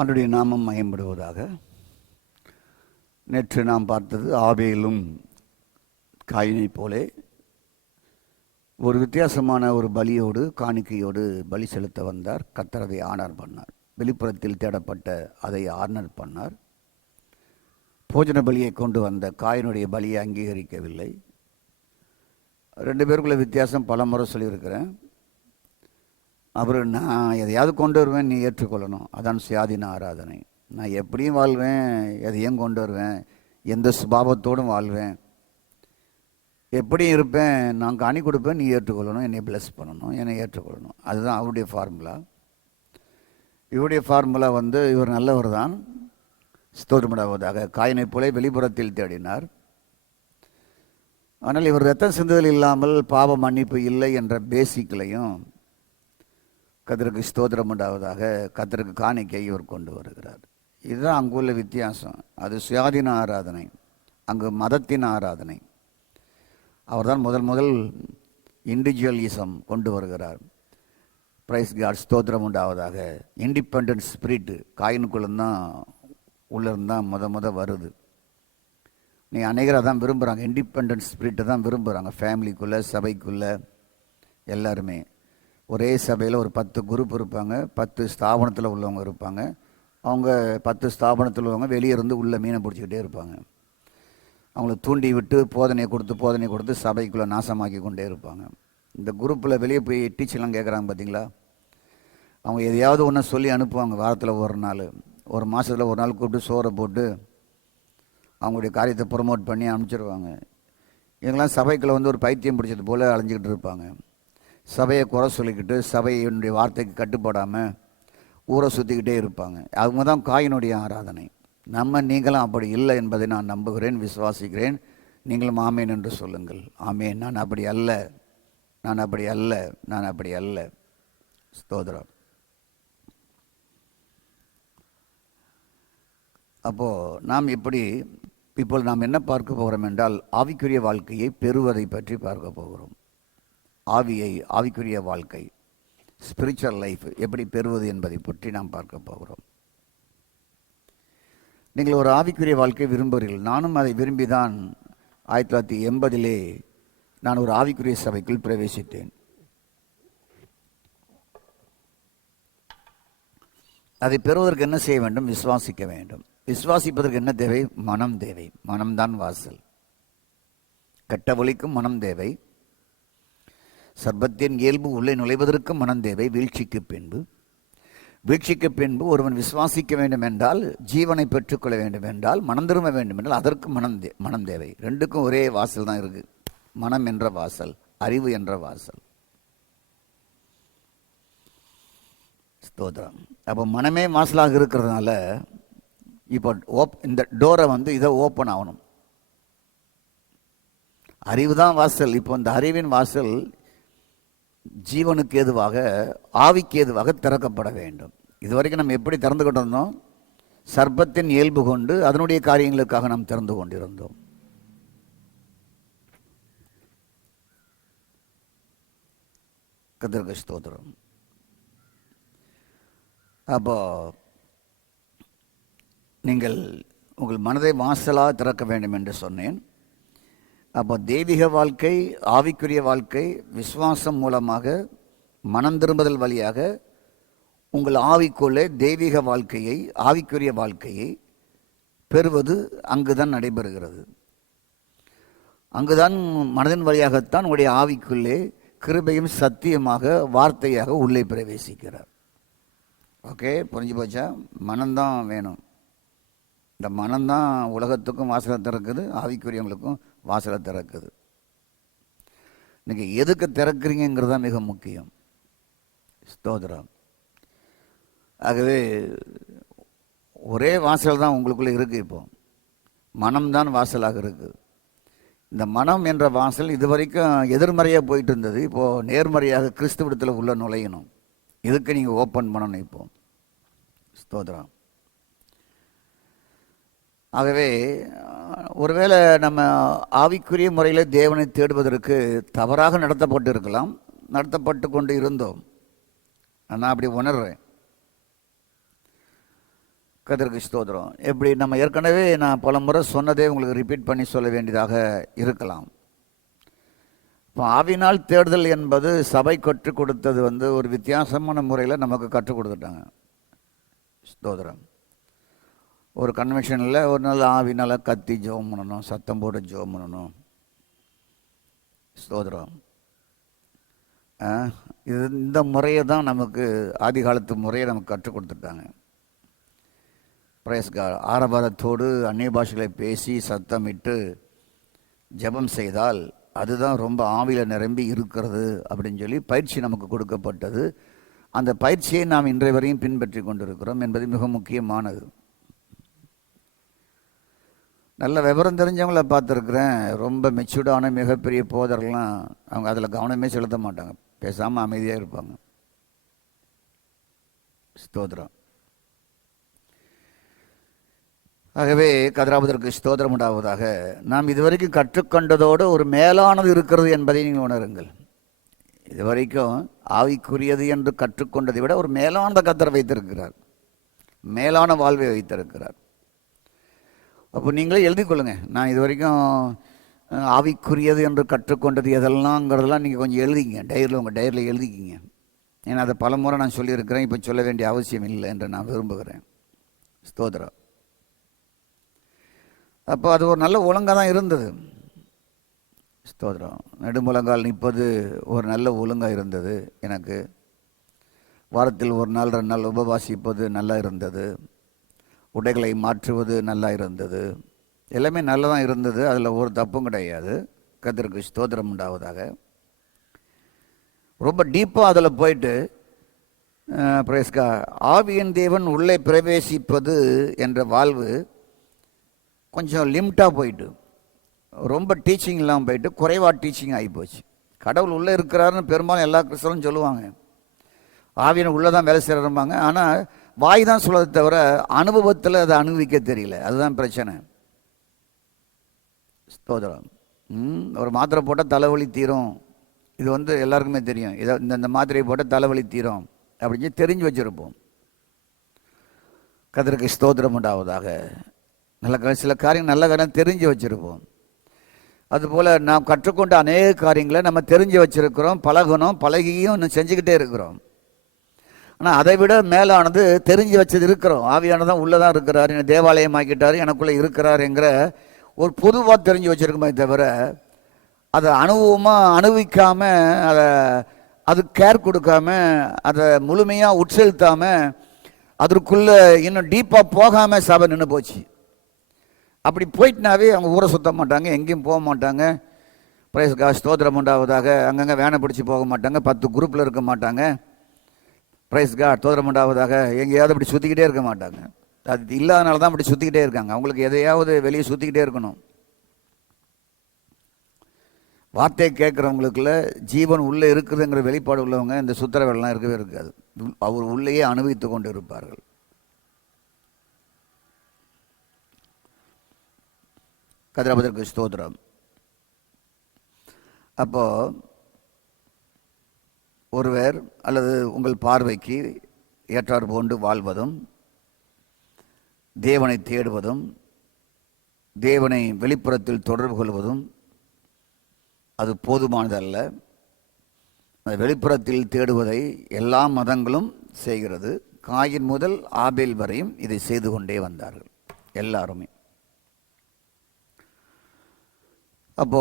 அவனுடைய நாமம் மயம்படுவதாக. நேற்று நாம் பார்த்தது ஆபேலும் காயினை போலே ஒரு வித்தியாசமான ஒரு பலியோடு காணிக்கையோடு பலி செலுத்த வந்தார். கர்த்தர் அதை ஆனர் பண்ணார். வெளிப்புறத்தில் தேடப்பட்ட அதை ஆனர் பண்ணார். போஜன பலியை கொண்டு வந்த காயினுடைய பலியை அங்கீகரிக்கவில்லை. ரெண்டு பேருக்குள்ள வித்தியாசம் பல முறை சொல்லியிருக்கிறேன். அப்புறம் நான் எதையாவது கொண்டு வருவேன், நீ ஏற்றுக்கொள்ளணும். அதான் சுயாதீன ஆராதனை. நான் எப்படியும் வாழ்வேன், எதையும் கொண்டு வருவேன், எந்த சுபாவத்தோடும் வாழ்வேன், எப்படியும் இருப்பேன், நான் காணி கொடுப்பேன், நீ ஏற்றுக்கொள்ளணும், என்னை பிளஸ் பண்ணணும், என்னை ஏற்றுக்கொள்ளணும். அதுதான் அவருடைய ஃபார்முலா. இவருடைய ஃபார்முலா இவர் நல்லவர் தான், ஸ்தோத்திரமுண்டாவதாக. காயினை போல வெளிப்புறத்தில் தேடினார். ஆனால் இவர் ரத்தம் சிந்துதல் இல்லாமல் பாவ மன்னிப்பு இல்லை என்ற பேசிக்கலையும் கர்த்தருக்கு ஸ்தோத்திரம் உண்டாவதாக கர்த்தருக்கு காணிக்கை இவர் கொண்டு வருகிறார். இதுதான் அங்குள்ள வித்தியாசம். அது சுயாதீன ஆராதனை, அங்கு மதத்தின் ஆராதனை. அவர் தான் முதல் இண்டிவிஜுவலிசம் கொண்டு வருகிறார். பிரைஸ் காட், ஸ்தோத்திரம் உண்டாவதாக. இண்டிபெண்டன்ட் ஸ்பிரிட்டு காயினுக்குள்ளதான் உள்ளிருந்தான் முத வருது. நீ அநேகராக தான் விரும்புகிறாங்க, இண்டிபெண்டன்ட் ஸ்பிரிட்டை தான் விரும்புகிறாங்க. ஃபேமிலிக்குள்ளே, சபைக்குள்ளே எல்லாருமே ஒரே சபையில் ஒரு 10 குரூப் இருப்பாங்க. 10 ஸ்தாபனத்தில் உள்ளவங்க இருப்பாங்க. அவங்க 10 ஸ்தாபனத்தில் உள்ளவங்க வெளியே இருந்து உள்ளே மீனை பிடிச்சிக்கிட்டே இருப்பாங்க. அவங்கள தூண்டி விட்டு போதனை கொடுத்து சபைக்குள்ளே நாசமாக்கி கொண்டே இருப்பாங்க. இந்த குரூப்பில் வெளியே போய் டீச்சர்லாம் கேட்குறாங்க பார்த்தீங்களா, அவங்க எதையாவது ஒன்று சொல்லி அனுப்புவாங்க. வாரத்தில் ஒரு நாள், ஒரு மாதத்தில் ஒரு நாள் கூப்பிட்டு சோறை போட்டு அவங்களுடைய காரியத்தை ப்ரொமோட் பண்ணி அனுப்பிச்சிடுவாங்க. இவங்கெல்லாம் சபைக்குள்ளே ஒரு பைத்தியம் பிடிச்சது போல் அலைஞ்சிக்கிட்டு இருப்பாங்க. சபையை குறை சொல்லிக்கிட்டு சபையினுடைய வார்த்தைக்கு கட்டுப்படாமல் ஊரை சுற்றிக்கிட்டே இருப்பாங்க. அவங்க தான் காயினுடைய ஆராதனை. நீங்களும் அப்படி இல்லை என்பதை நான் நம்புகிறேன், விசுவாசிக்கிறேன். நீங்களும் ஆமேன் என்று சொல்லுங்கள். ஆமேன். நான் அப்படி அல்ல, நான் அப்படி அல்ல, நான் அப்படி அல்ல. ஸ்தோத்திரம். அப்போது நாம் இப்போது நாம் என்ன பார்க்க போகிறோம் என்றால், ஆவிக்குரிய வாழ்க்கையை பெறுவதை பற்றி பார்க்க போகிறோம். ஆவிக்குரிய வாழ்க்கை, ஸ்பிரிச்சுவல் லைஃப் எப்படி பெறுவது என்பதை பற்றி நாம் பார்க்க போகிறோம். நீங்கள் ஒரு ஆவிக்குரிய வாழ்க்கை விரும்புகிறீர்கள். நானும் அதை விரும்பிதான் 1980 நான் ஒரு ஆவிக்குரிய சபைக்குள் பிரவேசித்தேன். அதை பெறுவதற்கு என்ன செய்ய வேண்டும்? விசுவாசிக்க வேண்டும். விசுவாசிப்பதற்கு என்ன தேவை? மனம் தேவை. மனம்தான் வாசல். கெட்ட ஒலிக்கும் மனம் தேவை. சர்பத்தின் இயல்பு உள்ளே நுழைவதற்கு மனம் தேவை. வீழ்ச்சிக்கு பின்பு ஒருவன் விசுவாசிக்க வேண்டும் என்றால், ஜீவனை பெற்றுக்கொள்ள வேண்டும் என்றால், மனம் திரும்ப வேண்டும் என்றால் அதற்கு மனம் தேவை. ரெண்டுக்கும் ஒரே வாசல் தான் இருக்கு. மனம் என்ற வாசல், அறிவு என்ற வாசல். ஸ்தோத்திரம். அப்போ மனமே வாசலாக இருக்கிறதுனால இப்போ இந்த டோரை இதை ஓப்பன் ஆகணும். அறிவு தான் வாசல். இப்போ இந்த அறிவின் வாசல் ஜீவனுக்கு ஏதுவாக, ஆவிக்கு ஏதுவாக திறக்கப்பட வேண்டும். இதுவரைக்கும் நம்ம எப்படி திறந்து கொண்டிருந்தோம்? சர்ப்பத்தின் இயல்பு கொண்டு அதனுடைய காரியங்களுக்காக நாம் திறந்து கொண்டிருந்தோம். கர்த்தருக்கு ஸ்தோத்திரம். அப்போ நீங்கள் உங்கள் மனதை வாசலாக திறக்க வேண்டும் என்று சொன்னேன். அப்போ தெய்வீக வாழ்க்கை, ஆவிக்குரிய வாழ்க்கை விசுவாசம் மூலமாக, மனம் திரும்புதல் வழியாக உங்கள் ஆவிக்குள்ளே தெய்வீக வாழ்க்கையை, ஆவிக்குரிய வாழ்க்கையை பெறுவது அங்குதான் நடைபெறுகிறது. அங்குதான் மனதின் வழியாகத்தான் உங்களுடைய ஆவிக்குள்ளே கிருபையும் சத்தியமாக வார்த்தையாக உள்ளே பிரவேசிக்கிறார். ஓகே, புரிஞ்சு போச்சா? மனம்தான் வேணும். இந்த மனம்தான் உலகத்துக்கும் வாசலை திறக்குது, ஆவிக்குரியவங்களுக்கும் வாசலை திறக்குது. நீங்கள் எதுக்கு திறக்கிறீங்கிறது தான் மிக முக்கியம். ஸ்தோத்திரம். ஆகவே ஒரே வாசல் தான் உங்களுக்குள்ளே இருக்குது. இப்போ மனம்தான் வாசலாக இருக்குது. இந்த மனம் என்ற வாசல் இதுவரைக்கும் எதிர்மறையாக போயிட்டு இருந்தது. இப்போது நேர்மறையாக கிறிஸ்துவிடத்தில் உள்ள நுழையணும். இதுக்கு நீங்கள் ஓப்பன் பண்ணணும் இப்போ. ஸ்தோத்திரம். ஆகவே ஒருவேளை நம்ம ஆவிக்குரிய முறையில் தேவனை தேடுவதற்கு தவறாக நடத்தப்பட்டு இருக்கலாம், நடத்தப்பட்டு கொண்டு இருந்தோம். நான் அப்படி உணர்றேன். கர்த்தருக்கு ஸ்தோத்திரம். எப்படி நம்ம ஏற்கனவே நான் பல முறை சொன்னதே உங்களுக்கு ரிப்பீட் பண்ணி சொல்ல வேண்டியதாக இருக்கலாம். இப்போ ஆவினால் தேடுதல் என்பது சபை கற்றுக் கொடுத்தது ஒரு வித்தியாசமான முறையில் நமக்கு கற்றுக் கொடுத்துட்டாங்க. ஸ்தோத்திரம். ஒரு கன்வென்ஷனில் ஒரு நாள் ஆவினால் கத்தி ஜெபம் பண்ணணும், சத்தம் போட்டு ஜெபம் பண்ணணும். ஸ்தோத்திரம். இது இந்த முறையை தான் நமக்கு ஆதி காலத்து முறையை நமக்கு கற்றுக் கொடுத்துட்டாங்க. Brace God. ஆரவாரத்தோடு அந்நிய பாஷைகளை பேசி சத்தமிட்டு ஜெபம் செய்தால் அதுதான் ரொம்ப ஆவியில் நிரம்பி இருக்கிறது அப்படின்னு சொல்லி பயிற்சி நமக்கு கொடுக்கப்பட்டது. அந்த பயிற்சியை நாம் இன்றைய வரையும் பின்பற்றி கொண்டிருக்கிறோம் என்பது மிக முக்கியமானது. நல்ல விவரம் தெரிஞ்சவங்கள பார்த்துருக்குறேன். ரொம்ப மெச்சூர்டான மிகப்பெரிய போதர்கள்லாம் அவங்க அதில் கவனமே செலுத்த மாட்டாங்க, பேசாமல் அமைதியாக இருப்பாங்க. ஸ்தோத்திரம். ஆகவே கதிராவதற்கு ஸ்தோத்திரம் உண்டாவதாக. நாம் இதுவரைக்கும் கற்றுக்கொண்டதோடு ஒரு மேலானது இருக்கிறது என்பதை நீங்கள் உணருங்கள். இதுவரைக்கும் ஆவிக்குரியது என்று கற்றுக்கொண்டதை விட ஒரு மேலான கர்த்தர் வைத்திருக்கிறார், மேலான வாழ்வை வைத்திருக்கிறார். அப்போ நீங்களே எழுதி கொள்ளுங்க. நான் இது வரைக்கும் ஆவிக்குரியது என்று கற்றுக்கொண்டது எதெல்லாம்ங்கிறதெல்லாம் நீங்கள் கொஞ்சம் எழுதிங்க, டைரியில், உங்கள் டைரியில் எழுதிக்கிங்க. ஏன்னா அதை பல முறை நான் சொல்லியிருக்கிறேன், இப்போ சொல்ல வேண்டிய அவசியம் இல்லை என்று நான் விரும்புகிறேன். ஸ்தோத்திரம். அப்போ அது ஒரு நல்ல ஒழுங்காக தான் இருந்தது. ஸ்தோத்திரம். நெடுமுழங்கால் நிற்பது ஒரு நல்ல ஒழுங்காக இருந்தது எனக்கு. வாரத்தில் ஒரு நாள் 2 நாள் உபவாசிப்பது நல்லா இருந்தது. உடைகளை மாற்றுவது நல்லா இருந்தது. எல்லாமே நல்லா தான் இருந்தது, அதில் ஒரு தப்பும் கிடையாது. கர்த்தருக்கு ஸ்தோத்திரம் உண்டாவதாக. ரொம்ப டீப்பாக அதில் போயிட்டு பிரேஸ்கா ஆவியின் தேவன் உள்ளே பிரவேசிப்பது என்ற வாழ்வு கொஞ்சம் லிமிட்டாக போயிட்டு, ரொம்ப டீச்சிங் இல்லாமல் போயிட்டு குறைவாக டீச்சிங் ஆகி போச்சு. கடவுள் உள்ளே இருக்கிறாருன்னு பெரும்பாலும் எல்லா கிறிஸ்தவரும் சொல்லுவாங்க, ஆவியன் உள்ளே தான் வேலை செய்கிறாங்க. ஆனால் வாய் தான் சொல்லதை தவிர அனுபவத்தில் அதை அனுபவிக்க தெரியல. அதுதான் பிரச்சனை. ஸ்தோத்திரம். ஒரு மாத்திரை போட்டால் தலைவலி தீரும், இது எல்லாருக்குமே தெரியும். இதை இந்த மாத்திரையை போட்டால் தலைவலி தீரும் அப்படின்னு தெரிஞ்சு வச்சுருப்போம். கர்த்தருக்கு ஸ்தோத்திரம் உண்டாவதாக. நல்ல சில காரியங்கள் நல்ல காரியம் தெரிஞ்சு வச்சுருப்போம். அதுபோல் நாம் கற்றுக்கொண்ட அநேக காரியங்களை நம்ம தெரிஞ்சு வச்சுருக்கிறோம், பழகணும், பழகியும் இன்னும் செஞ்சுக்கிட்டே இருக்கிறோம். ஆனால் அதை விட மேலானது தெரிஞ்சு வச்சது இருக்கிறோம். ஆவியானதான் உள்ளே தான் இருக்கிறார், என்னை தேவாலயம் ஆக்கிட்டார், எனக்குள்ளே இருக்கிறார் என்கிற ஒரு பொதுவாக தெரிஞ்சு வச்சுருக்குமே தவிர அதை அனுபவமாக அனுபவிக்காமல், அது கேர் கொடுக்காம, அதை முழுமையாக உட்செலுத்தாமல், அதற்குள்ளே இன்னும் டீப்பாக போகாமல் சபை நின்று போச்சு. அப்படி போயிட்டுனாவே அவங்க ஊரை சுத்த மாட்டாங்க, எங்கேயும் போக மாட்டாங்க. Praise God. ஸ்தோத்திரம் உண்டாவதாக. அங்கங்கே வேனை பிடிச்சி போக மாட்டாங்க, 10 குரூப்பில் இருக்க மாட்டாங்க. Praise God. ஸ்தோத்திரம் உண்டாவதாக. எங்கேயாவது அப்படி சுற்றிக்கிட்டே இருக்க மாட்டாங்க. அது இல்லாதனால தான் அப்படி சுற்றிக்கிட்டே இருக்காங்க. அவங்களுக்கு எதையாவது வெளியே சுற்றிக்கிட்டே இருக்கணும். வார்த்தையை கேட்குறவங்களுக்குள்ள ஜீவன் உள்ளே இருக்குதுங்கிற வெளிப்பாடு உள்ளவங்க இந்த சுத்திரவெல்லாம் இருக்கவே இருக்காது. அவர் உள்ளேயே அனுபவித்து கொண்டு இருப்பார்கள். கதிராபதற்கு ஸ்தோத்திரம். அப்போ ஒருவர் அல்லது உங்கள் பார்வைக்கு ஏற்றார் போன்று வாழ்வதும், தேவனை தேடுவதும், தேவனை வெளிப்புறத்தில் தொடர்பு கொள்வதும் அது போதுமானதல்ல. அந்த வெளிப்புறத்தில் தேடுவதை எல்லா மதங்களும் செய்கிறது. காயின் முதல் ஆபேல் வரையும் இதை செய்து கொண்டே வந்தார்கள் எல்லாருமே. அப்போ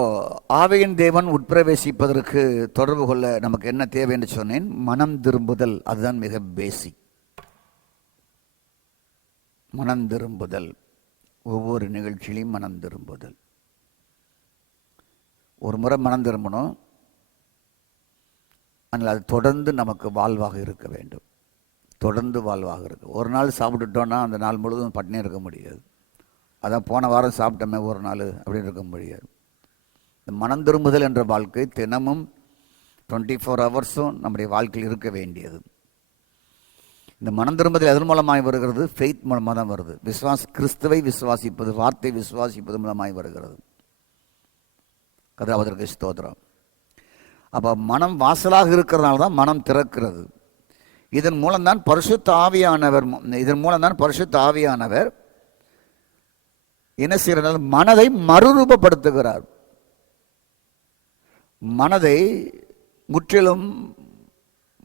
ஆவியின் தேவன் உட்பிரவேசிப்பதற்கு தொடர்பு கொள்ள நமக்கு என்ன தேவை என்று சொன்னேன்? மனம் திரும்புதல். அதுதான் மிக பேசிக். மனம் திரும்புதல். ஒவ்வொரு நிகழ்ச்சியிலையும் மனம் திரும்புதல். ஒரு முறை மனம் திரும்பணும், ஆனால் அது தொடர்ந்து நமக்கு வாழ்வாக இருக்க வேண்டும். தொடர்ந்து வாழ்வாக இருக்கு. ஒரு நாள் சாப்பிட்டுட்டோன்னா அந்த நாள் முழுவதும் பட்டினி இருக்க முடியாது. அதான் போன வாரம் சாப்பிட்டோமே ஒரு நாள் அப்படின்னு இருக்க முடியாது. மனம் திரும்புதல் என்ற வாழ்க்கை தினமும் 24 ஹவர்ஸும் நம்முடைய வாழ்க்கையில் இருக்க வேண்டியது. இந்த மனம் திரும்புதல் எதன் மூலமாய் வருகிறது? ஃபெய்த் மூலமாக தான் வருது. கிறிஸ்துவை விசுவாசிப்பது, வார்த்தை விசுவாசிப்பது மூலமாய் வருகிறது. கர்த்தருக்கு ஸ்தோத்திரம். அப்போ மனம் வாசலாக இருக்கிறதுனால தான் மனம் திறக்கிறது. இதன் மூலம்தான் பரிசுத்த ஆவியானவர் என்ன செய்யறார்? மனதை மறுரூபப்படுத்துகிறார். மனதை முற்றிலும்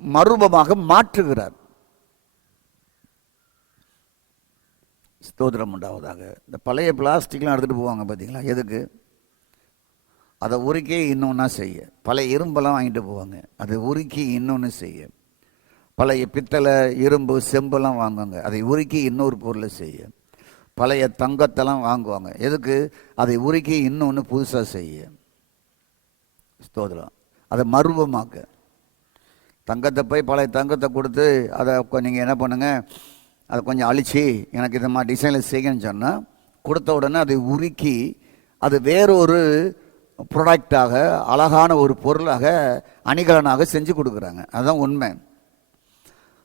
மறுரூபமாக மாற்றுகிறார். ஸ்தோத்திரம் உண்டாவதாக. இந்த பழைய பிளாஸ்டிக்லாம் எடுத்துகிட்டு போவாங்க பார்த்தீங்களா? எதுக்கு? அதை உருக்கி இன்னொன்னா செய்ய. பழைய இரும்பெல்லாம் வாங்கிட்டு போவாங்க, அதை உருக்கி இன்னொன்று செய்ய. பழைய பித்தளை, இரும்பு, செம்பெல்லாம் வாங்குவாங்க, அதை உருக்கி இன்னொரு பொருளை செய்ய. பழைய தங்கத்தெல்லாம் வாங்குவாங்க, எதுக்கு? அதை உருக்கி இன்னொன்று புதுசாக செய்ய. ஸ்தோத்திரம். அதை மறுரூபமாக்க. தங்கத்தை போய் பழைய தங்கத்தை கொடுத்து அதை நீங்கள் என்ன பண்ணுங்க, அதை கொஞ்சம் அழித்து எனக்கு இந்த மாதிரி டிசைனில் செய்யணும்னு சொன்னால், கொடுத்த உடனே அதை உருக்கி அது வேறொரு ப்ராடக்டாக, அழகான ஒரு பொருளாக, அணிகலனாக செஞ்சு கொடுக்குறாங்க. அதுதான் உண்மை.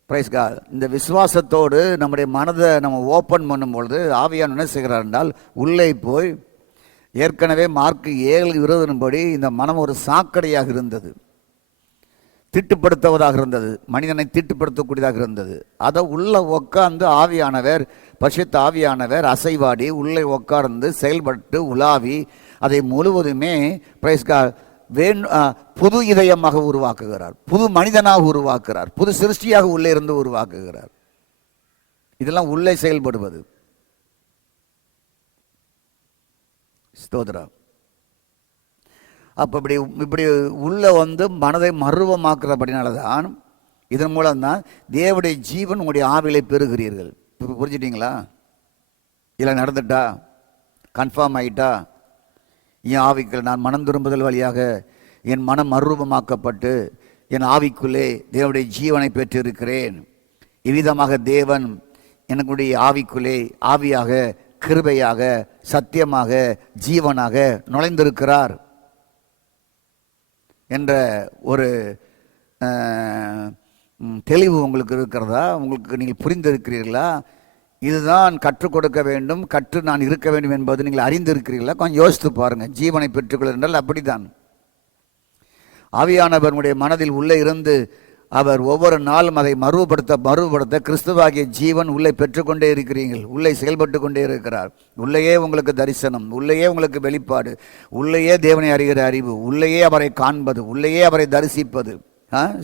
Praise God. இந்த விசுவாசத்தோடு நம்முடைய மனதை நம்ம ஓப்பன் பண்ணும்பொழுது ஆவியானவர் என்ன செய்கிறார் என்றால், உள்ளே போய் ஏற்கனவே மார்க் 7:20 படி இந்த மனம் ஒரு சாக்கடையாக இருந்தது, தீட்டுப்படுத்துவதாக இருந்தது, மனிதனை தீட்டுப்படுத்தக்கூடியதாக இருந்தது. அதை உள்ளே உட்கார்ந்து ஆவியானவர், பரிசுத்த ஆவியானவர் அசைவாடி உள்ளே உட்கார்ந்து செயல்பட்டு உலாவி அதை முழுவதுமே பிரைஸ் காட் புது இதயமாக உருவாக்குகிறார், புது மனிதனாக உருவாக்குகிறார், புது சிருஷ்டியாக உள்ளே இருந்து உருவாக்குகிறார். இதெல்லாம் உள்ளே செயல்படுவது. ஸ்தோத்திரம். அப்போ இப்படி உள்ள மனதை மறுரூபமாக்குறபடினால்தான், இதன் மூலம்தான் தேவனுடைய ஜீவன் உங்களுடைய ஆவிலை பெறுகிறீர்கள். இப்போ புரிஞ்சிட்டிங்களா? இல்லை நடந்துட்டா, கன்ஃபார்ம் ஆகிட்டா, என் ஆவிக்குள் நான் மனம் திரும்புதல் வழியாக என் மனம் மறுரூபமாக்கப்பட்டு என் ஆவிக்குள்ளே தேவனுடைய ஜீவனை பெற்றிருக்கிறேன். இவ்விதமாக தேவன் எனக்குடைய ஆவிக்குள்ளே ஆவியாக, கிருபையாக, சத்தியமாக, ஜீவனாக நுழைந்திருக்கிறார் என்ற ஒரு தெளிவு உங்களுக்கு இருக்கிறதா? உங்களுக்கு நீங்கள் புரிந்திருக்கிறீர்களா? இதுதான் கற்றுக் கொடுக்க வேண்டும், கற்று நான் இருக்க வேண்டும் என்பது நீங்கள் அறிந்திருக்கிறீர்களா? கொஞ்சம் யோசித்து பாருங்கள். ஜீவனை பெற்றுக்கொள்ள என்றால் அப்படித்தான். ஆவியானவருடைய மனதில் உள்ளே இருந்து அவர் ஒவ்வொரு நாளும் அதை மறுபடுத்த கிறிஸ்துவாகிய ஜீவன் உள்ளே பெற்றுக்கொண்டே இருக்கிறீர்கள். உள்ளே செயல்பட்டு கொண்டே இருக்கிறார். உள்ளேயே உங்களுக்கு தரிசனம், உள்ளேயே உங்களுக்கு வெளிப்பாடு, உள்ளேயே தேவனை அறிகிற அறிவு, உள்ளேயே அவரை காண்பது, உள்ளேயே அவரை தரிசிப்பது.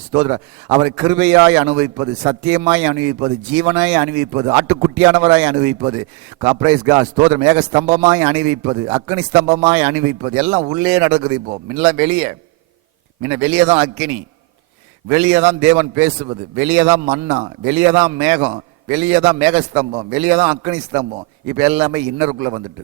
ஸ்தோத்திரம். அவரை கிருபையாய் அனுபவிப்பது, சத்தியமாய் அனுபவிப்பது, ஜீவனாய் அனுபவிப்பது, ஆட்டுக்குட்டியானவராய் அனுபவிப்பது, காப்ரைஸ் கா ஸ்தோத்திரம், மேக ஸ்தம்பமாய் அனுபவிப்பது, அக்கினி ஸ்தம்பமாய் அனுபவிப்பது, எல்லாம் உள்ளே நடக்குது. இப்போ முன்ன வெளியே தான் அக்கினி, வெளியே தான் தேவன் பேசுவது, வெளியே தான் மன்னா, வெளியே தான் மேகம், வெளியே தான் மேகஸ்தம்பம், வெளியே தான் அக்கினி ஸ்தம்பம். இப்போ எல்லாமே இன்னருக்குள்ளே வந்துட்டு.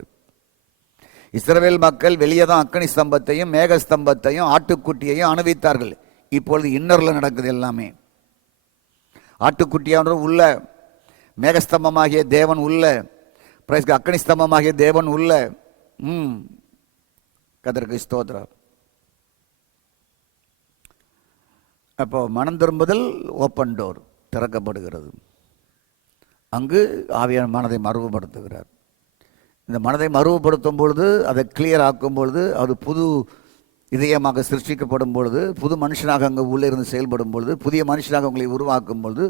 இஸ்ரவேல் மக்கள் வெளியே தான் அக்கினி ஸ்தம்பத்தையும் மேகஸ்தம்பத்தையும் ஆட்டுக்குட்டியையும் அனுபவித்தார்கள். இப்பொழுது இன்னரில் நடக்குது எல்லாமே. ஆட்டுக்குட்டியானவர் உள்ள, மேகஸ்தம்பமாகிய தேவன் உள்ள, பிரைஸ் அக்கினி ஸ்தம்பமாகிய தேவன் உள்ள. கர்த்தருக்கு ஸ்தோத்திரம். அப்போ மனம் திரும்புதல், ஓப்பன் டோர் திறக்கப்படுகிறது. அங்கு ஆவியான மனதை மறுபடுத்துகிறார். இந்த மனதை மறுபடுத்தும் பொழுது, அதை கிளியர் ஆக்கும் பொழுது, அது புது இதயமாக சிருஷ்டிக்கப்படும் பொழுது, புது மனுஷனாக அங்கே உள்ளே இருந்து செயல்படும் பொழுது, புதிய மனுஷனாக உங்களை உருவாக்கும் பொழுது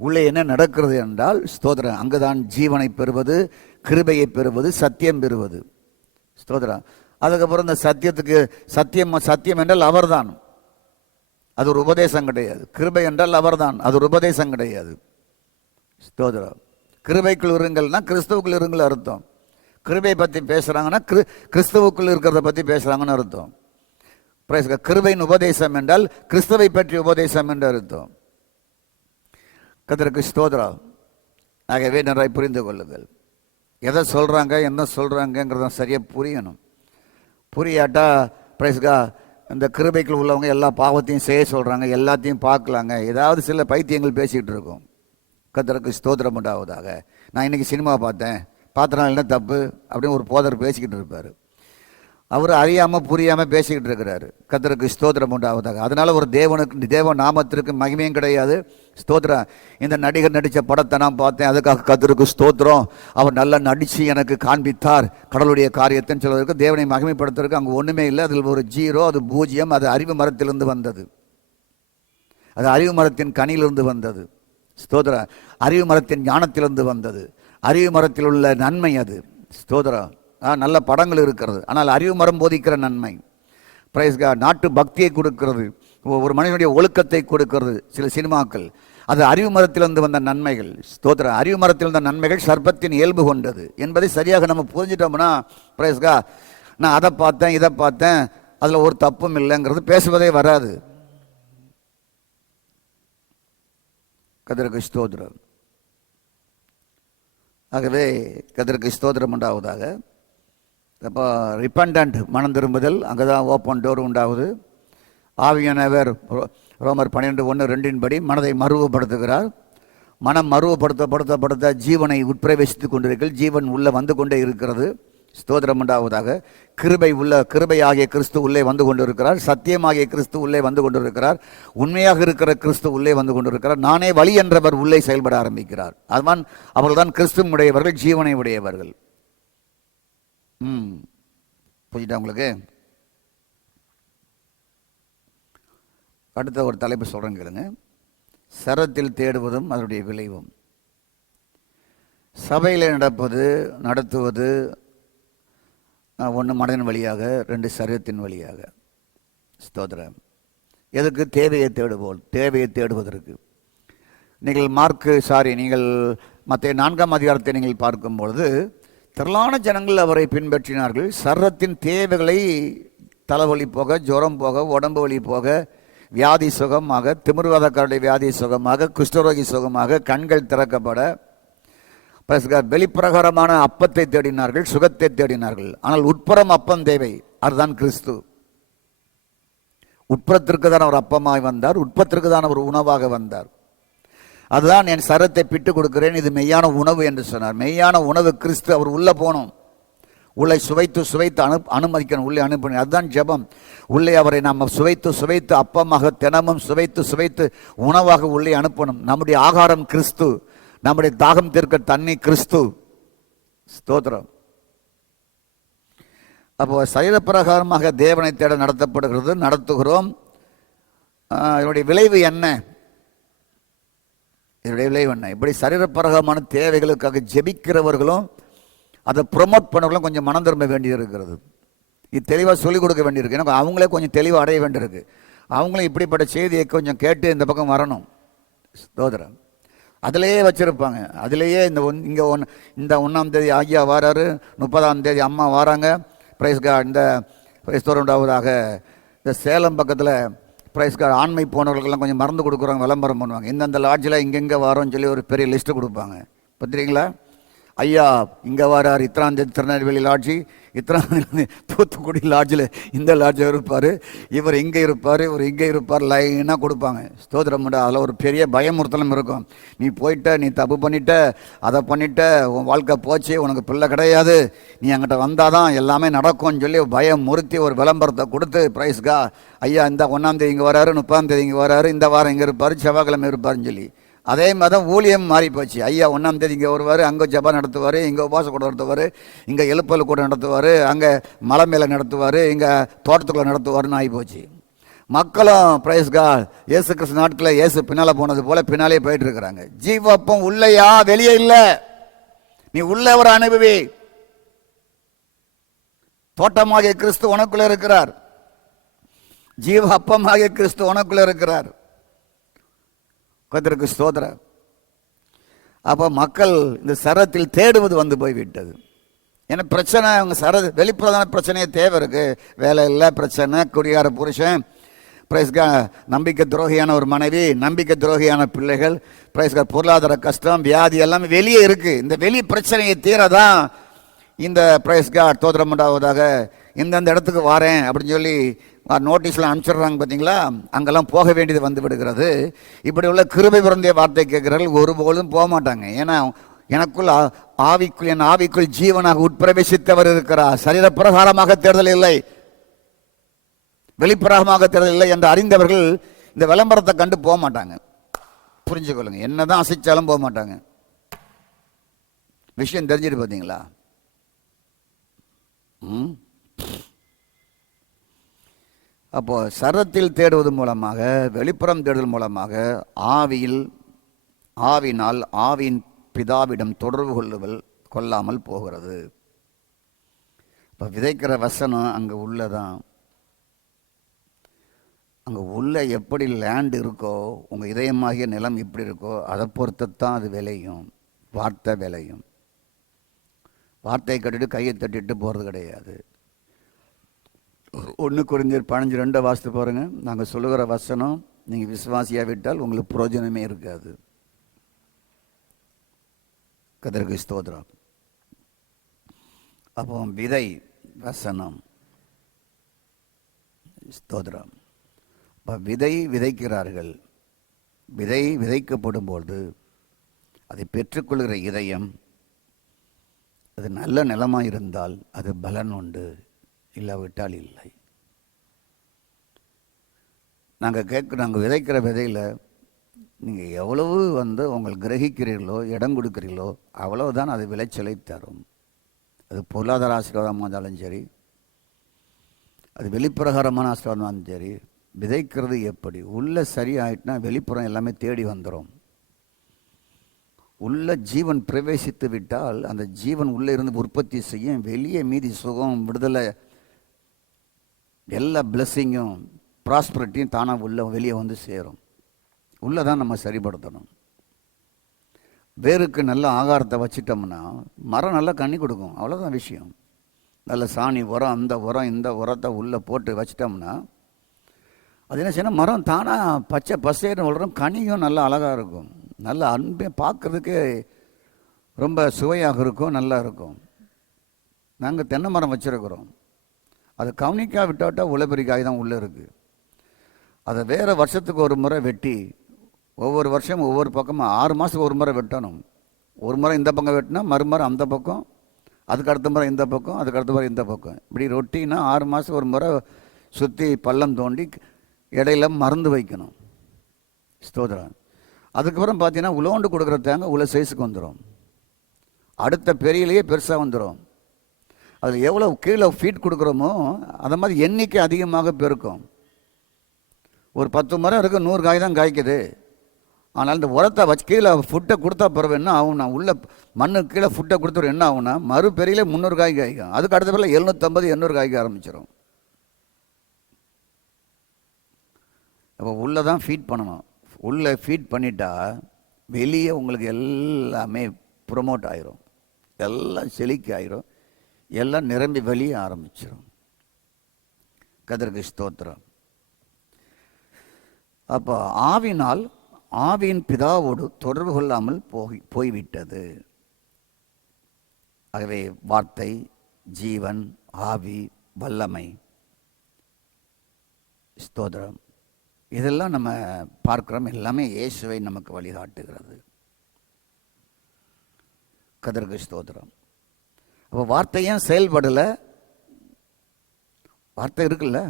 உள்ளே என்ன நடக்கிறது என்றால், ஸ்தோத்திரம், அங்குதான் ஜீவனை பெறுவது, கிருபையை பெறுவது, சத்தியம் பெறுவது. ஸ்தோத்திரம். அதுக்கப்புறம் இந்த சத்தியத்துக்கு சத்தியம் என்றால் அவர்தான், அது ஒரு உபதேசம் கிடையாது. கிருபை என்றால் அவர்தான், அது ஒரு உபதேசம் கிடையாது. ஸ்தோத்திரம். கிருபைக்குள் இருங்கள்னா கிறிஸ்துவுக்குள் இருங்கள் அர்த்தம். கிருபை பற்றி பேசுகிறாங்கன்னா கிறிஸ்துவுக்குள் இருக்கிறத பற்றி பேசுகிறாங்கன்னு அர்த்தம். கிருபையின் உபதேசம் என்றால் கிறிஸ்துவை பற்றிய உபதேசம் என்று அர்த்தம். கர்த்தருக்கு ஸ்தோத்திரம். ஆகவே நன்றாய் புரிந்து கொள்ளுங்கள். எதை சொல்கிறாங்க, என்ன சொல்கிறாங்கங்கிறத சரியாக புரியணும். புரியாட்டா பிரைஸ்கா இந்த கிருபைக்குள் உள்ளவங்க எல்லா பாவத்தையும் செய்ய சொல்கிறாங்க, எல்லாத்தையும் பார்க்கலாங்க, ஏதாவது சில பைத்தியங்கள் பேசிக்கிட்டு இருக்கோம். கர்த்தருக்கு ஸ்தோத்திரம் உண்டாவதாக. நான் இன்றைக்கி சினிமா பார்த்தனால என்ன தப்பு அப்படின்னு ஒரு போதர் பேசிக்கிட்டு இருப்பார். அவர் அறியாமல் புரியாமல் பேசிக்கிட்டு இருக்கிறாரு. கர்த்தருக்கு ஸ்தோத்திரம் உண்டாவதாக. அதனால் ஒரு தேவ நாமத்திற்கு மகிமையும் கிடையாது. ஸ்தோத்திரம். இந்த நடிகர் நடித்த படத்தை நான் பார்த்தேன், அதுக்காக கர்த்தருக்கு ஸ்தோத்திரம், அவர் நல்லா நடித்து எனக்கு காண்பித்தார் கடவுளுடைய காரியத்தைன்னு சொல்வதற்கு, தேவனை மகிமைப்படுத்துறதுக்கு அங்கே ஒன்றுமே இல்லை. அதில் ஒரு 0, அது 0. அது அறிவு மரத்திலிருந்து வந்தது, அது அறிவு மரத்தின் கனியிலிருந்து வந்தது. ஸ்தோத்திரம். அறிவு மரத்தின் ஞானத்திலிருந்து வந்தது. அறிவு மரத்தில் உள்ள நன்மை அது. ஸ்தோத்திரம். நல்ல படங்கள் இருக்கிறது, ஆனால் அறிவு மரம் போதிக்கிற நன்மை. Praise God. நாட்டு பக்தியை கொடுக்கிறது, ஒரு மனிதனுடைய ஒழுக்கத்தை கொடுக்கிறது சில சினிமாக்கள். அது அறிவு மரத்திலிருந்து வந்த நன்மைகள். ஸ்தோத்திரம். அறிவு மரத்தில் வந்த நன்மைகள் சர்ப்பத்தின் இயல்பு கொண்டது என்பதை சரியாக நம்ம புரிஞ்சிட்டோம்னா, பிரைஸ் காட், நான் அதை பார்த்தேன் இதை பார்த்தேன் அதில் ஒரு தப்பும் இல்லைங்கிறது பேசுவதே வராது. கர்த்தருக்கு ஸ்தோத்திரம். ஆகவே கர்த்தருக்கு ஸ்தோத்திரம் உண்டாவதாக. அப்போ ரிப்பண்டன்ட், மனம் திரும்புதல், அங்கே தான் ஓப்பன் டோர் உண்டாகுது. ஆவியானவர் ரோமர் 12:1-2 படி மனதை மறுவப்படுத்துகிறார். மனம் மறுவப்படுத்த ஜீவனை உட்பிரவேசித்துக் கொண்டிருக்கிறது. ஜீவன் உள்ளே வந்து கொண்டே இருக்கிறது. ஸ்தோத்திரம் உண்டாவதாக. கிருபையாகிய கிறிஸ்து உள்ளே வந்து கொண்டிருக்கிறார். சத்தியமாகிய கிறிஸ்து உள்ளே வந்து கொண்டிருக்கிறார். உண்மையாக இருக்கிற கிறிஸ்து உள்ளே வந்து கொண்டிருக்கிறார். நானே வழி என்றவர் உள்ளே செயல்பட ஆரம்பிக்கிறார். அதுதான் அவர்கள்தான் கிறிஸ்து உடையவர்கள், ஜீவனை உடையவர்கள். புரியுதா உங்களுக்கு? அடுத்த ஒரு தலைப்பு சொல்கிறேன் கேளுங்க. சரத்தில் தேடுவதும் அதனுடைய விளைவும். சபையில் நடத்துவது ஒன்று மனதின் வழியாக, 2 சரீரத்தின் வழியாக. ஸ்தோத்திரம். எதுக்கு? தேவையை தேடுவதற்கு. நீங்கள் மத்திய 4ஆம் அதிகாரத்தை நீங்கள் பார்க்கும்பொழுது திரளான ஜனங்கள் அவரை பின்பற்றினார்கள். சரத்தின் தேவைகளை, தலைவலி போக, ஜுரம் போக, உடம்பு வலி போக, வியாதி சுகமாக, திமிர்வாதக்காரருடைய வியாதி சுகமாக, குஷ்டரோகி சுகமாக, கண்கள் திறக்கப்பட, வெளிப்பிரகாரமான அப்பத்தை தேடினார்கள், சுகத்தை தேடினார்கள். ஆனால் உட்புறம் அப்பம் தேவை. அதுதான் கிறிஸ்து. உட்புறத்திற்கு தான் அவர் அப்பமாய் வந்தார், உட்பத்திற்கு தான் அவர் உணவாக வந்தார். அதுதான் என் சரத்தை பிட்டு கொடுக்கிறேன், இது மெய்யான உணவு என்று சொன்னார். மெய்யான உணவு கிறிஸ்து. அவர் உள்ளே போகணும், உள்ளே சுவைத்து அனுமதிக்கணும், உள்ளே அனுப்பணும். அதுதான் ஜெபம். உள்ளே அவரை நாம் சுவைத்து அப்பமாக தினமும் சுவைத்து உணவாக உள்ளே அனுப்பணும். நம்முடைய ஆகாரம் கிறிஸ்து, நம்முடைய தாகம் தீர்க்க தண்ணி கிறிஸ்து. ஸ்தோத்திரம். அப்போ சரீர பிரகாரமாக தேவனை தேட நடத்துகிறோம். இதனுடைய விளைவு என்ன? இப்படி சரீரப்பிரகாரமான தேவைகளுக்காக ஜெபிக்கிறவர்களும் அதை ப்ரொமோட் பண்ணவர்களும் கொஞ்சம் மனம் திரும்ப வேண்டியது இருக்கிறது. இது தெளிவாக சொல்லிக் கொடுக்க வேண்டியிருக்கு. ஏன்னா அவங்களே கொஞ்சம் தெளிவாக அடைய வேண்டியிருக்கு. அவங்களும் இப்படிப்பட்ட செய்தியை கொஞ்சம் கேட்டு இந்த பக்கம் வரணும். ஸ்தோத்திரம். அதிலேயே வச்சுருப்பாங்க. அதிலேயே இங்கே இந்த 1ஆம் தேதி ஐயா வாராரு, 30ஆம் தேதி அம்மா வாராங்க. இந்த பிரைஸ்கார்டு உண்டாவதாக. இந்த சேலம் பக்கத்தில் பிரைஸ்கார்டு ஆண்மை போனவர்களுக்கெல்லாம் கொஞ்சம் மறந்து கொடுக்குறாங்க, விளம்பரம் பண்ணுவாங்க. இந்தந்த லாட்ஜில் இங்கெங்கே வரோன்னு சொல்லி ஒரு பெரிய லிஸ்ட்டு கொடுப்பாங்க. பார்த்துறீங்களா? ஐயா இங்கே வரார், இத்தனாம் தேதி திருநெல்வேலி லாட்ஜி, இத்தனாம் தேதி தூத்துக்குடி லாட்ஜில் இந்த லாட்ஜில் இருப்பார், இவர் இங்கே இருப்பார், லைனாக கொடுப்பாங்க. ஸ்தோத்திரம். அதில் ஒரு பெரிய பயமுறுத்தலும் இருக்கும். நீ போயிட்ட, நீ தப்பு பண்ணிட்ட, அதை பண்ணிட்ட, உன் வாழ்க்கை போச்சு, உனக்கு பிள்ளை கிடையாது, நீ அங்கிட்ட வந்தால் தான் எல்லாமே நடக்கும்னு சொல்லி பயம் முறுத்தி ஒரு விளம்பரத்தை கொடுத்து, பிரைஸ்கா ஐயா இந்த 1ஆம் தேதி இங்கே வராரு, 30ஆம் தேதி இங்கே வராரு, இந்த வாரம் இங்கே இருப்பார், செவ்வாய்க்கிழமை இருப்பாருன்னு சொல்லி. அதே மாதிரி தான் ஊழியம் மாறி போச்சு. ஐயா 1ஆம் தேதி இங்கே வருவார், அங்கே ஜபம் நடத்துவார், இங்கே உபாச கூட நடத்துவார், இங்கே எழுப்பல் கூட நடத்துவார், அங்கே மலை மேலே நடத்துவார், இங்கே தோட்டத்துக்குள்ளே நடத்துவார்னு ஆகி போச்சு. மக்களும் பிரைஸ்கா இயேசு கிறிஸ்து நாட்களில் இயேசு பின்னால் போனது போல் பின்னாலே போயிட்டு இருக்கிறாங்க. ஜீவப்பம் உள்ளையா, வெளியே இல்லை. நீ உள்ள ஒரு அனுபவி. தோட்டமாகிய கிறிஸ்து உனக்குள்ளே இருக்கிறார். ஜீவ அப்பமாகிய கிறிஸ்து உனக்குள்ளே இருக்கிறார். கர்த்தருக்கு ஸ்தோத்திரம். அப்போ மக்கள் இந்த சரத்தில் தேடுவது வந்து போய்விட்டது. ஏன்னா பிரச்சனை, அவங்க வெளிப்பிரதான பிரச்சனையே தேவை இருக்கு. வேலை இல்லை பிரச்சனை, குடியார புருஷன், பிரைஸ்கா நம்பிக்கை துரோகியான ஒரு மனைவி, நம்பிக்கை துரோகியான பிள்ளைகள், பிரைஸ்கா பொருளாதார கஷ்டம், வியாதி எல்லாமே வெளியே இருக்கு. இந்த வெளி பிரச்சனையை தீரதான் இந்த பிரைஸ்கா தோத்திரம் உண்டாவதாக இந்தந்த இடத்துக்கு வாரேன் அப்படின்னு சொல்லி நோட்டீஸில் அனுப்பிச்சிடுறாங்க. பார்த்தீங்களா? அங்கெல்லாம் போக வேண்டியது வந்து விடுகிறது. இப்படி உள்ள கிருபை பிறந்திய வார்த்தை கேட்கிறார்கள் ஒருபோதும் போக மாட்டாங்க. ஏன்னா என் ஆவிக்குள் ஜீவனாக உட்பிரவேசித்தவர் இருக்கிறார். சரீர பிரகாரமாக தேர்தல் இல்லை, வெளிப்பிரகாரமாக தேர்தல் இல்லை என்று அறிந்தவர்கள் இந்த விளம்பரத்தை கண்டு போக மாட்டாங்க. புரிஞ்சுக்கொள்ளுங்க. என்னதான் அசைச்சாலும் போக மாட்டாங்க. விஷயம் தெரிஞ்சுட்டு பார்த்தீங்களா? அப்போ சரத்தில் தேடுவது மூலமாக, வெளிப்புறம் தேடுதல் மூலமாக ஆவியில் ஆவினால் ஆவியின் பிதாவிடம் தொடர்பு கொள்ளாமல் போகிறது. இப்போ விதைக்கிற வசனம் அங்கே உள்ளதான். அங்கே உள்ள எப்படி லேண்ட் இருக்கோ, உங்கள் இதயமாகிய நிலம் எப்படி இருக்கோ அதை பொறுத்துத்தான் அது விளையும். வார்த்தை விளையும். வார்த்தையை கட்டிட்டு கையை தட்டிட்டு போகிறது கிடையாது. 1 கொரிந்தியர் 15:2 வாசித்து பாருங்க. நாங்கள் சொல்லுகிற வசனம் நீங்கள் விசுவாசியாக விட்டால் உங்களுக்கு பிரயோஜனமே இருக்காது. கர்த்தருக்கு ஸ்தோத்திரம். அப்போ விதை வசனம். ஸ்தோத்திரம். இப்போ விதை விதைக்கிறார்கள். விதை விதைக்கப்படும்போது அதை பெற்றுக்கொள்கிற இதயம் அது நல்ல நிலமாக இருந்தால் அது பலன் உண்டு, இல்லாவிட்டால் இல்லை. நாங்கள் விதைக்கிற விதையில் நீங்கள் எவ்வளவு உங்கள் கிரகிக்கிறீர்களோ, இடம் கொடுக்குறீங்களோ, அவ்வளவுதான் அது விளைச்சலை தரும். அது பொருளாதார ஆசீர்வாதமாக இருந்தாலும் சரி, அது வெளிப்பிரகாரமான ஆசீர்வாதமாக இருந்தாலும் சரி, விதைக்கிறது எப்படி உள்ள சரியாயிட்டுனா வெளிப்புறம் எல்லாமே தேடி வந்துடும். உள்ள ஜீவன் பிரவேசித்து விட்டால் அந்த ஜீவன் உள்ளே இருந்து உற்பத்தி செய்யும். வெளியே மீதி சுகம், விடுதலை, எல்லா பிளெஸ்ஸிங்கும், ப்ராஸ்பரிட்டியும் தானாக வெளியே வந்து சேரும். உள்ளே தான் நம்ம சரிப்படுத்தணும். வேருக்கு நல்ல ஆகாரத்தை வச்சிட்டோம்னா மரம் நல்லா கனி கொடுக்கும். அவ்வளோதான் விஷயம். நல்ல சாணி உரம், அந்த உரம், இந்த உரத்தை உள்ளே போட்டு வச்சிட்டோம்னா அது என்ன செய்யணும், மரம் தானாக பச்சை பசேர்னு வளரும். கனியும் நல்லா அழகாக இருக்கும். நல்ல அன்பே பார்க்குறதுக்கு ரொம்ப சுவையாக இருக்கும், நல்லா இருக்கும். நாங்கள் தென்னை மரம் வச்சுருக்குறோம். அதை கவனிக்கா விட்டால் உளப்பெரிக்காய் தான் உள்ளே இருக்குது. அதை வேறு வருஷத்துக்கு ஒரு முறை வெட்டி, ஒவ்வொரு வருஷமும் ஒவ்வொரு பக்கமாக 6 மாதத்துக்கு ஒரு முறை வெட்டணும். ஒரு முறை இந்த பக்கம் வெட்டினா மறுமுறை அந்த பக்கம், அதுக்கு அடுத்த முறை இந்த பக்கம், அதுக்கு அடுத்த முறை இந்த பக்கம், இப்படி ரொட்டினா 6 மாதத்துக்கு ஒரு முறை சுற்றி பள்ளம் தோண்டி இடையில மருந்து வைக்கணும். ஸ்தோத்திரம். அதுக்கப்புறம் பார்த்தீங்கன்னா உலோண்டு கொடுக்குற தேங்காய் உள்ள சைஸுக்கு வந்துடும். அடுத்த பெரியலையே பெருசாக வந்துடும். அது எவ்வளோ கீழே ஃபீட் கொடுக்குறோமோ அதை மாதிரி எண்ணிக்கை அதிகமாக பெருக்கும். ஒரு 10 மரம் இருக்குது, 100 காய் தான் காய்க்குது. ஆனால் இந்த உரத்தை வச்சு கீழே ஃபுட்டை கொடுத்தா பிறகு என்ன ஆகும்னா, உள்ள மண்ணுக்கு கீழே ஃபுட்டை கொடுத்துரு என்ன ஆகும்னா, மறு பெரியலே 300 காய் காய்க்கும். அதுக்கு அடுத்த பிறகு 750 800 காய்க்க ஆரம்பிச்சிடும். அப்போ உள்ளே தான் ஃபீட் பண்ணணும். உள்ளே ஃபீட் பண்ணிட்டா வெளியே உங்களுக்கு எல்லாமே ப்ரொமோட் ஆயிரும், எல்லாம் செழிக்க ஆயிரும், எல்லாம் நிரம்பி வெளியே ஆரம்பிச்சிடும். கர்த்தருக்கு ஸ்தோத்திரம். அப்போ ஆவினால் ஆவியின் பிதாவோடு தொடர்பு கொள்ளாமல் போய்விட்டது. ஆகவே வார்த்தை, ஜீவன், ஆவி, வல்லமை, ஸ்தோத்திரம், இதெல்லாம் நம்ம பார்க்கிறோம். எல்லாமே இயேசுவை நமக்கு வழிகாட்டுகிறது. கர்த்தருக்கு ஸ்தோத்திரம். அப்போ வார்த்தை ஏன் செயல்படலை? வார்த்தை இருக்குல்ல,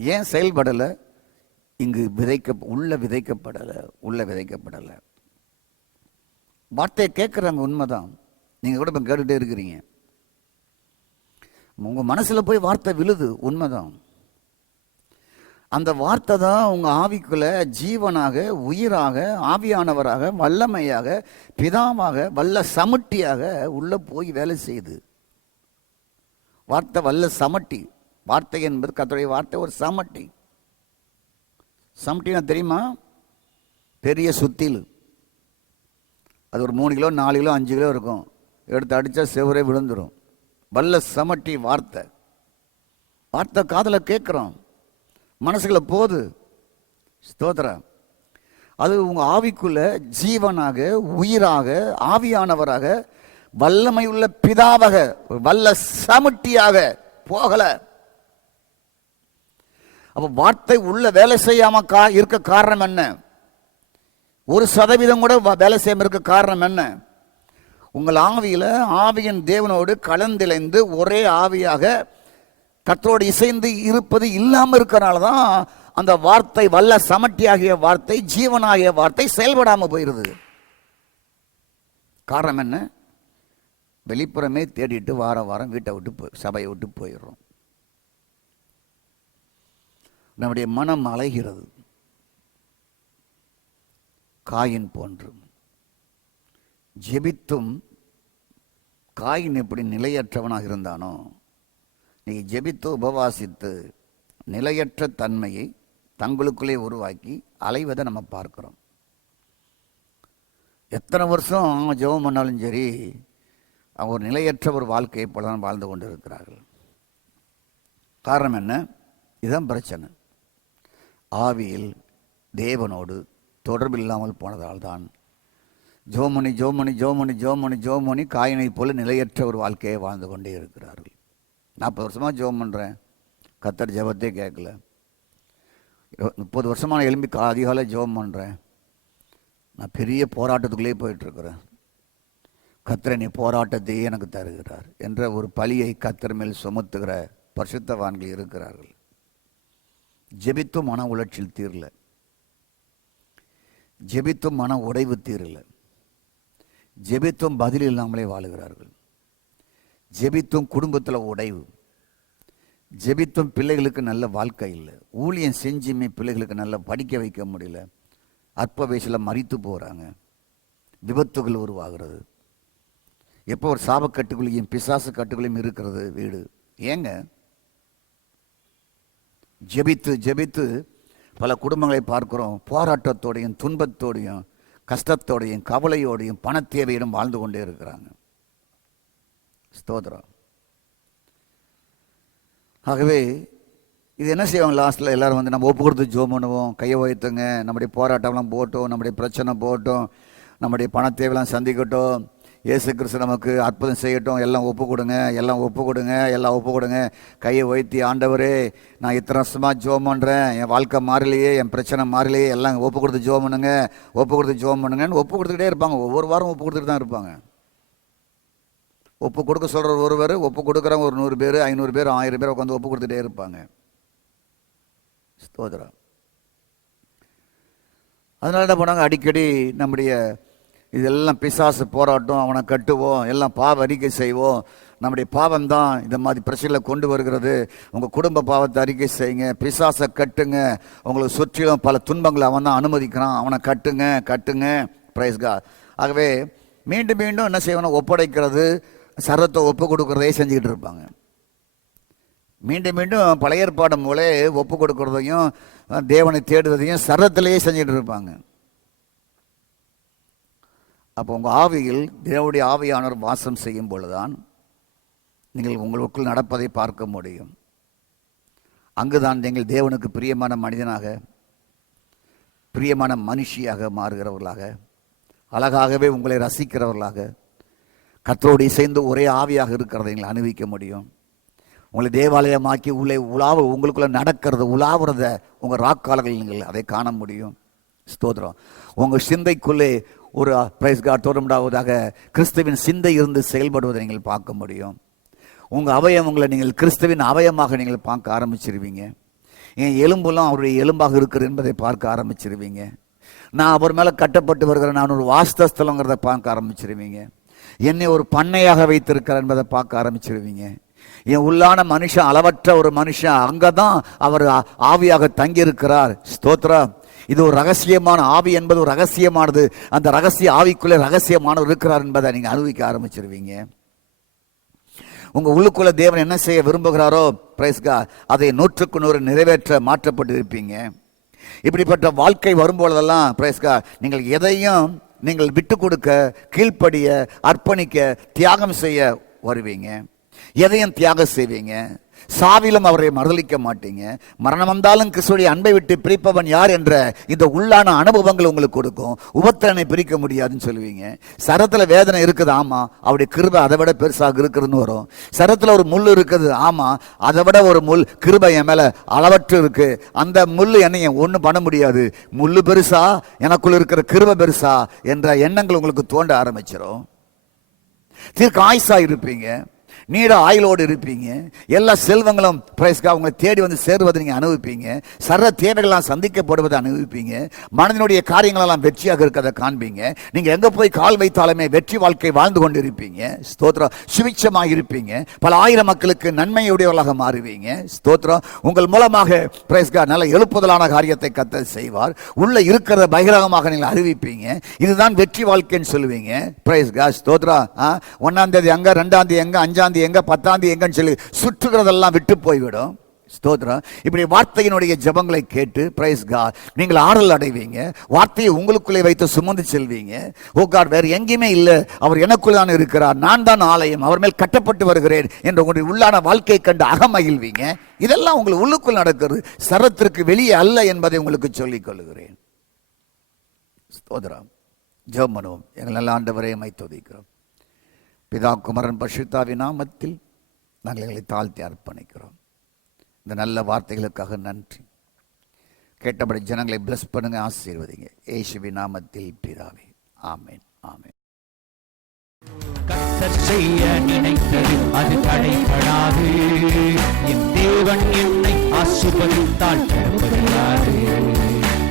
ஏன் செயல்படலை? இங்கு உள்ள விதைக்கப்படலை. வார்த்தையை கேட்குறாங்க, உண்மைதான். நீங்கள் கூட இப்போ கேட்டுகிட்டே இருக்கிறீங்க. உங்கள் மனசில் போய் வார்த்தை விழுது, உண்மைதான். அந்த வார்த்தை தான் உங்கள் ஆவிக்குள்ள ஜீவனாக, உயிராக, ஆவியானவராக, வல்லமையாக, பிதாவாக, வல்ல சமட்டியாக உள்ள போய் வேலை செய்யுது. வார்த்தை வல்ல சமட்டி. வார்த்தை என்பது கர்த்தருடைய வார்த்தை ஒரு சமட்டி. சமட்டினா தெரியுமா? பெரிய சுத்தில். அது ஒரு 3 கிலோ 4 கிலோ 5 கிலோ இருக்கும். எடுத்து அடித்தா செவரே விழுந்துடும். வல்ல சமட்டி வார்த்தை. வார்த்தை காதில் கேட்குறோம், மனசுக்குள்ள போகுது. ஸ்தோத்திரம். அது உங்கள் ஆவிக்குள்ள ஜீவனாக, உயிராக, ஆவியானவராக, வல்லமை உள்ள பிதாவாக, வல்ல சமட்டியாக போகல. அப்போ வார்த்தை உள்ள வேலை செய்யாம இருக்க காரணம் என்ன? 1% கூட வேலை செய்யாம இருக்க காரணம் என்ன? உங்கள் ஆவியில ஆவியின் தேவனோடு கலந்திழைந்து ஒரே ஆவியாக கர்த்தரோடு இசைந்து இருப்பது இல்லாமல் இருக்கிறனால தான் அந்த வார்த்தை, வல்ல சமட்டியாகிய வார்த்தை, ஜீவனாகிய வார்த்தை செயல்படாமல் போயிருது. காரணம் என்ன? வெளிப்புறமே தேடிட்டு வாரம் வீட்டை விட்டு சபையை விட்டு போயிடுறோம். நம்முடைய மனம் அலைகிறது, காயின் போன்று. ஜெபித்தும் காயின் எப்படி நிலையற்றவனாக இருந்தானோ, நீ ஜெபித்து உபவாசித்து நிலையற்ற தன்மையை தங்களுக்குள்ளே உருவாக்கி அலைவதை நம்ம பார்க்கிறோம். எத்தனை வருஷம் ஜெபம் பண்ணாலும் சரி, அவங்க ஒரு நிலையற்ற ஒரு வாழ்க்கையை போல தான் வாழ்ந்து கொண்டு இருக்கிறார்கள். காரணம் என்ன? இதுதான் பிரச்சனை. ஆவியில் தேவனோடு தொடர்பு இல்லாமல் போனதால் தான் ஜோமணி காயினை போல நிலையற்ற ஒரு வாழ்க்கையை வாழ்ந்து கொண்டே இருக்கிறார்கள். 40 வருஷமாக ஜெபம் பண்ணுறேன், கர்த்தர் ஜெபத்தே கேட்கல. 30 வருஷமாக நான் எழும்பி அதிகாலை ஜெபம் பண்ணுறேன், நான் பெரிய போராட்டத்துக்குள்ளே போயிட்டுருக்கிறேன், கர்த்தர் நீ போராட்டத்தையே எனக்கு தருகிறார் என்ற ஒரு பழியை கர்த்தர் மேல் சுமத்துகிற பரிசுத்தவான்கள் இருக்கிறார்கள். ஜெபித்தும் மன உளைச்சல் தீரல, ஜெபித்தும் மன உடைவு தீரல, ஜெபித்தும் பதில் இல்லாமலே வாழுகிறார்கள். ஜெபித்தும் குடும்பத்தில் உடைவு, ஜெபித்தும் பிள்ளைகளுக்கு நல்ல வாழ்க்கை இல்லை, ஊழியம் செஞ்சுமே பிள்ளைகளுக்கு நல்லா படிக்க வைக்க முடியல, அற்ப வயசில் மரித்து போகிறாங்க, விபத்துகள் உருவாகிறது. எப்போ ஒரு சாபக்கட்டுக்குள்ளேயும் பிசாசு கட்டுக்குள்ளேயும் இருக்கிறது வீடு. ஏங்க? ஜெபித்து ஜெபித்து பல குடும்பங்களை பார்க்கிறோம், போராட்டத்தோடையும் துன்பத்தோடையும் கஷ்டத்தோடையும் கவலையோடையும் பணத்தேவையிடம் வாழ்ந்து கொண்டே இருக்கிறாங்க. ஸ்தோத்திரம். ஆகவே இது என்ன செய்வாங்க? லாஸ்ட்டில் எல்லோரும் வந்து நம்ம ஒப்பு கொடுத்து ஜெபம் பண்ணுவோம், கையை உயர்த்துங்க, நம்முடைய போராட்டம்லாம் போட்டோம், நம்முடைய பிரச்சனை போட்டோம், நம்முடைய பணத்தேவையெல்லாம் சந்திக்கட்டும், இயேசு கிறிஸ்து நமக்கு அற்புதம் செய்யட்டும், எல்லாம் ஒப்பு கொடுங்க, எல்லாம் ஒப்பு கொடுங்க, எல்லாம் ஒப்பு கொடுங்க. கையை உயர்த்தி, ஆண்டவரே நான் இத்தனை வருஷமாக ஜெபம் பண்ணுறேன், என் வாழ்க்கை மாறலையே, என் பிரச்சனை மாறலையே, எல்லாம் ஒப்பு கொடுத்து ஜெபம் பண்ணுங்க, ஒப்பு கொடுத்து ஜெபம் பண்ணுங்கன்னு ஒப்பு கொடுத்துக்கிட்டே இருப்பாங்க. ஒவ்வொரு வாரம் ஒப்பு கொடுத்துட்டு தான் இருப்பாங்க. ஒப்பு கொடுக்க சொல்கிற ஒருவர், ஒப்பு கொடுக்குறவங்க ஒரு 100 பேர் 500 பேர் 1000 பேர் உட்காந்து ஒப்பு கொடுத்துட்டே இருப்பாங்க. ஸ்தோத்திரம். அதனால என்ன பண்ணாங்க? அடிக்கடி நம்முடைய இதெல்லாம் பிசாசு போராட்டம், அவனை கட்டுவோம், எல்லாம் பாவ அறிக்கை செய்வோம், நம்முடைய பாவம் தான் இந்த மாதிரி பிரச்சனைகளை கொண்டு வருகிறது, உங்கள் குடும்ப பாவத்தை அறிக்கை செய்யுங்க, பிசாசை கட்டுங்க, உங்களுக்கு சுற்றிலும் பல துன்பங்களை அவன் தான் அனுமதிக்கிறான், அவனை கட்டுங்க கட்டுங்க. Praise God. ஆகவே மீண்டும் மீண்டும் என்ன செய்வானா? ஒப்படைக்கிறது, சரத்தை ஒப்பு கொடுக்கறதே செஞ்சுக்கிட்டு இருப்பாங்க. மீண்டும் மீண்டும் பழைய ஏற்பாடு மூலே ஒப்பு கொடுக்கறதையும் தேவனை தேடுவதையும் சரத்திலேயே செஞ்சுக்கிட்டு இருப்பாங்க. அப்போ உங்கள் ஆவியில் தேவனுடைய ஆவியானவர் வாசம் செய்யும் பொழுதுதான் நீங்கள் உங்களுக்குள் நடப்பதை பார்க்க முடியும். அங்குதான் நீங்கள் தேவனுக்கு பிரியமான மனிதனாக, பிரியமான மனுஷியாக மாறுகிறவர்களாக, அழகாகவே உங்களை ரசிக்கிறவர்களாக, கர்த்தரோடு இசைந்து ஒரே ஆவியாக இருக்கிறதை நீங்கள் அனுபவிக்க முடியும். உங்களை தேவாலயமாக்கி உள்ளே உங்களுக்குள்ளே நடக்கிறது, உலாவுறத உங்கள் ராக்காலங்கள் நீங்கள் அதை காண முடியும். ஸ்தோத்திரம். உங்கள் சிந்தைக்குள்ளே ஒரு பிரைஸ் காட் தோற்றமுண்டாவதாக கிறிஸ்துவின் சிந்தை இருந்து செயல்படுவதை நீங்கள் பார்க்க முடியும். உங்கள் அவயவங்களை நீங்கள் கிறிஸ்துவின் அவயமாக நீங்கள் பார்க்க ஆரம்பிச்சிருவீங்க. என் எலும்புலாம் அவருடைய எலும்பாக இருக்கிறது என்பதை பார்க்க ஆரம்பிச்சிருவீங்க. நான் அவர் மேலே கட்டப்பட்டு வருகிறேன், நான் ஒரு வாஸ்தலங்கிறத பார்க்க ஆரம்பிச்சிருவீங்க. என்னை ஒரு பண்ணையாக வைத்திருக்கிறார் என்பதை பார்க்க ஆரம்பிச்சிருவீங்க. என் உள்ளான மனுஷன் அளவற்ற ஒரு மனுஷன், அங்கே தான் அவர் ஆவியாக தங்கியிருக்கிறார். ஸ்தோத்ரா. இது ஒரு ரகசியமான ஆவி என்பது ஒரு ரகசியமானது. அந்த ரகசிய ஆவிக்குள்ளே ரகசியமானவர் இருக்கிறார் என்பதை நீங்கள் அனுபவிக்க ஆரம்பிச்சிருவீங்க. உங்கள் உள்ளுக்குள்ள தேவன் என்ன செய்ய விரும்புகிறாரோ பிரைஸ்கா அதை 100க்கு 100 நிறைவேற்ற மாற்றப்பட்டு இருப்பீங்க. இப்படிப்பட்ட வாழ்க்கை வரும்பொழுதெல்லாம் பிரைஸ்கா நீங்கள் எதையும் நீங்கள் விட்டு கொடுக்க, கீழ்ப்படிய, அர்ப்பணிக்க, தியாகம் செய்ய வருவீங்க. எதையும் தியாகம் செய்வீங்க. சாவிலும் அவரை மறுதலிக்க மாட்டீங்க. மரணம் வந்தாலும் கிறிஸ்துவுடைய அன்பை விட்டு பிரிப்பவன் யார் என்ற இந்த உள்ளான அனுபவங்கள் உங்களுக்கு கொடுக்கும். உபத்திரனை பிரிக்க முடியாதுன்னு சொல்லுவீங்க. சரத்தில் வேதனை இருக்குது, ஆமா, அவருடைய கிருபை அதை விட பெருசாக இருக்குதுன்னு வரும். சரத்தில் ஒரு முள் இருக்குது, ஆமா, அதை விட ஒரு முள் கிருபை என் மேல அளவற்று இருக்கு, அந்த முள் என்னை ஒன்றும் பண்ண முடியாது, முள்ளு பெருசா எனக்குள்ள இருக்கிற கிருபை பெருசா என்ற எண்ணங்கள் உங்களுக்கு தோண்ட ஆரம்பிச்சிடும். தீர்க்க ஆயுசா இருப்பீங்க. நீட ஆயுளோடு இருப்பீங்க. எல்லா செல்வங்களும் பிரைஸ்கா உங்களை தேடி வந்து சேருவதை நீங்கள் அனுபவிப்பீங்க. சர்வ தேவைகள்லாம் சந்திக்கப்படுவதை அனுபவிப்பீங்க. மனதினுடைய காரியங்களெல்லாம் வெற்றியாக இருக்கிறத காண்பீங்க. நீங்கள் எங்கே போய் கால் வைத்தாலுமே வெற்றி வாழ்க்கை வாழ்ந்து கொண்டு இருப்பீங்க. ஸ்தோத்திரம். சுவிட்சமாக இருப்பீங்க. பல ஆயிரம் மக்களுக்கு நன்மையுடையவர்களாக மாறுவீங்க. ஸ்தோத்திரம். உங்கள் மூலமாக பிரைஸ்கா நல்ல எழுப்புதலான காரியத்தை கர்த்தர் செய்வார். உள்ள இருக்கிறத பகிரங்கமாக நீங்கள் அறிவிப்பீங்க. இதுதான் வெற்றி வாழ்க்கைன்னு சொல்லுவீங்க. பிரைஸ்கா. ஸ்தோத்திரம். 1ஆம் தேதி எங்க, 2ஆம் தேதி எங்க, 5ஆம் தேதி எங்க, 10ஆம் தேதி எங்கன்னு சொல்லி சுற்றுகிறதெல்லாம் விட்டு போய்விடும். ஸ்தோத்திரம். இப்படி வார்த்தையினுடைய ஜெபங்களை கேட்டு பிரைஸ் காட் நீங்கள் ஆறுதல் அடைவீங்க. வார்த்தையை உங்களுக்குள்ளே வைத்து சுமந்து செல்வீங்க. ஓ காட், வேறு எங்கேயுமே இல்லை, அவர் எனக்குள் தான் இருக்கிறார், நான் தான் ஆலயம், அவர் மேல் கட்டப்பட்டு வருகிறேன் என்று உங்களுடைய உள்ளான வாழ்க்கையை கண்டு அகமகிழ்வீங்க. இதெல்லாம் உங்களுக்கு உள்ளுக்குள் நடக்கிறது, சரத்திற்கு வெளியே அல்ல என்பதை உங்களுக்கு சொல்லிக் கொள்கிறேன். ஸ்தோத்திரம். ஜெபம் பண்ணுவோம். எங்கள் நல்ல ஆண்டவரே மை துதிக்கிறோம். பிதா குமாரன் பரிசுத்தாவின் நாமத்தில் நாங்கள் எங்களை தாழ்த்தி அர்ப்பணிக்கிறோம். இந்த நல்ல வார்த்தைகளுக்காக நன்றி. கேட்டபடி ஜனங்களை பிளஸ் பண்ணுங்க, ஆசீர்வதிங்க. இயேசுவின் நாமத்தில் பிதாவே, ஆமென், ஆமென். கர்த்தர் செய்ய நினைத்தது அது தடைபடாது. என் தேவன் என்னை ஆசீர்வதித்தால் தடைபடாது.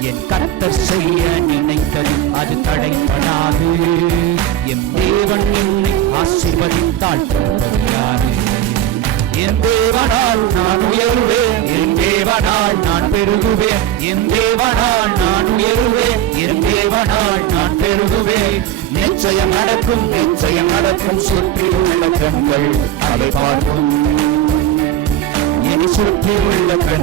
என் கர்த்தர் செய்ய நினைத்தது அது தடைபடாது. என் தேவன் என்னை ஆசீர்வதித்தால் தடைபடாது. என் தேவனால் நான் உயருவேன், என் தேவனால் நான் பெருகுவேன், என் தேவனால் நான் உயருவேன், என் தேவனால் நான் பெருகுவேன். நிச்சயம் நடக்கும், நிச்சயம் நடக்கும். சுற்றி உள்ள கண்கள் அதை பார்க்கும், என்னை சுற்றி உள்ள கண்கள்